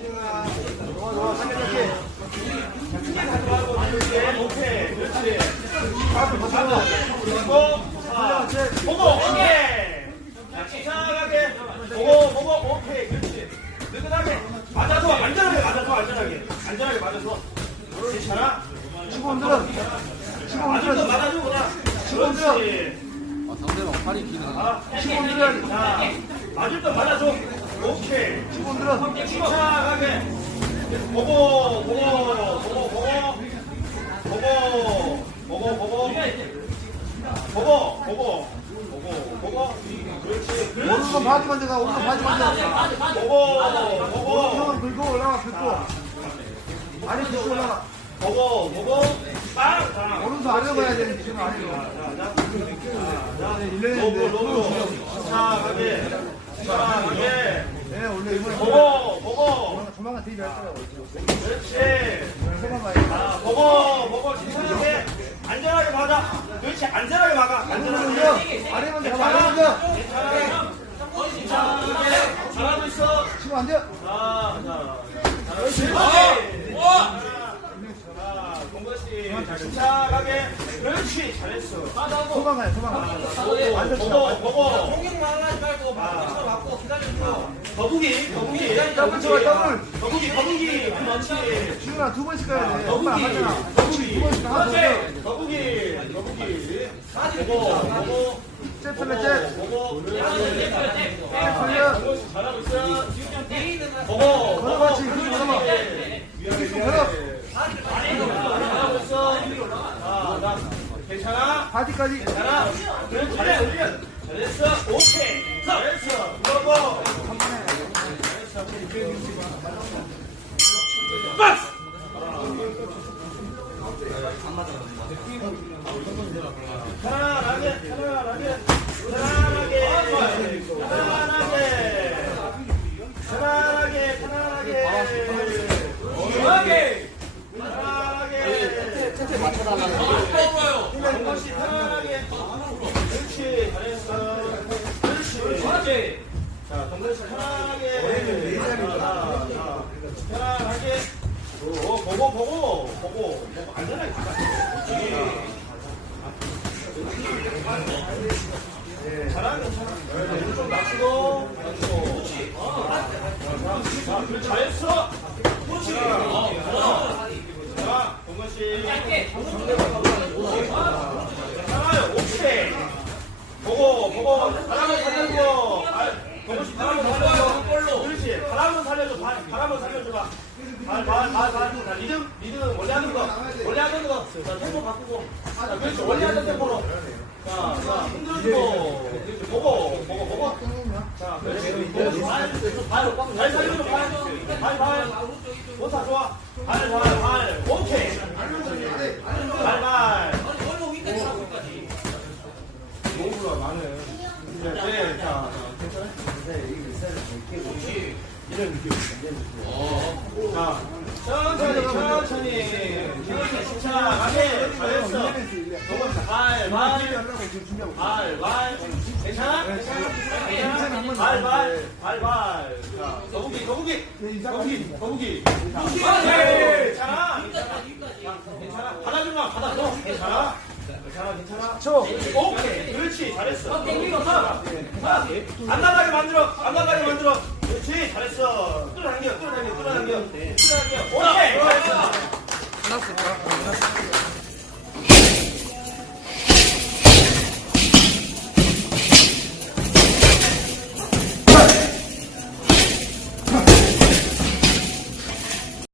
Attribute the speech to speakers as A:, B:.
A: 좋아, 상대적게.
B: 오케이, 그렇지. 보고, 오케이. 이상하게. 보고, 오케이, 그렇지. 느긋하게. 맞아서, 안전하게. 안전하게 맞아서. 괜찮아?
A: 15분들은. 15분들은.
B: 맞아줘, 그냥.
A: 15분들은.
C: 상대방 팔이 기는.
A: 15분들은.
B: 자, 맞을 때 맞아줘. 오케이.
A: 15분들은.
B: 침착하게. 보고. 그렇지.
A: 오른손 바지 먼저 가, 오른손 바지 먼저.
B: 보고.
A: 오른손 들고 올라가, 긁고. 아니, 들고 올라가.
B: 보고. 빵.
A: 오른손 아래로 가야 되는데, 지금 아래로.
B: 침착하게.
A: 네, 원래 이번에.
B: 보고.
A: 조만간 데뷔할 거라고.
B: 그렇지.
A: 소감 봐야
B: 보고. 침착하게. 안전하게 막아. 그렇지. 안전하게 막아. 안전하게.
A: 아래 먼저 가봐, 아래 먼저.
B: 침착하게. 잘하고 있어.
A: 치면 안 돼.
B: 그렇지. 동거씨 침착하게. 그렇지. 잘했어.
A: 소감 가요, 소감 가.
B: 보고.
D: 공격만 하지 말고 막부터 맞고 기다려줘.
B: 더북이.
A: 더블 쳐봐, 더블.
B: 더북이. 그렇지.
A: 지훈아, 두 번씩 가야 돼.
B: 더북이.
A: 오빠 안 갔잖아. 두 번씩 하나 더 줘.
B: 더북이. 보고.
A: 잽 플레, 잽.
B: 보고.
A: 잽 플레.
B: 잘하고 있어.
D: 내일은
B: 보고.
A: 걸어같이, 그렇지, 걸어봐. 걸어.
B: 잘하고 있어. 자, 괜찮아?
A: 바디까지.
B: 괜찮아? 그래, 잘했어. 오케이. 잘했어. 보고. 박스! 편안하게. 동건씨 편안하게. 그렇지. 잘했어. 그렇지. 자, 동건씨 편안하게. 편안하게. 보고. 안전하게 가자. 잘하네. 좀 낮추고. 자, 그렇지. 잘했어. 그렇지. 자, 동건씨. 잘하요. 오케이. 보고. 바람을 살려줘. 동건씨 바람을 살려줘. 그렇지. 바람을 살려줘. 바람을 살려줘봐. 발. 리듬 원래 하는 거. 자, 템포 바꾸고. 자, 그렇지. 원래 하는 템포로. 자, 흔들고. 그렇지. 보고. 자, 그렇지. 발 살려줘. 발. 좋다, 좋아. 발. 오케이. 발.
D: 얼마 윈까지 하고 있까지.
B: 농구가 많아요. 네, 자, 괜찮아요? 이런 느낌. 자, 천천히. 침착하게. 잘했어. 발. 괜찮아? 발. 자, 거북이. 괜찮아? 받아줘. 괜찮아?
A: 쳐.
B: 오케이. 그렇지. 잘했어. 안 나가게 만들어. 그렇지. 잘했어.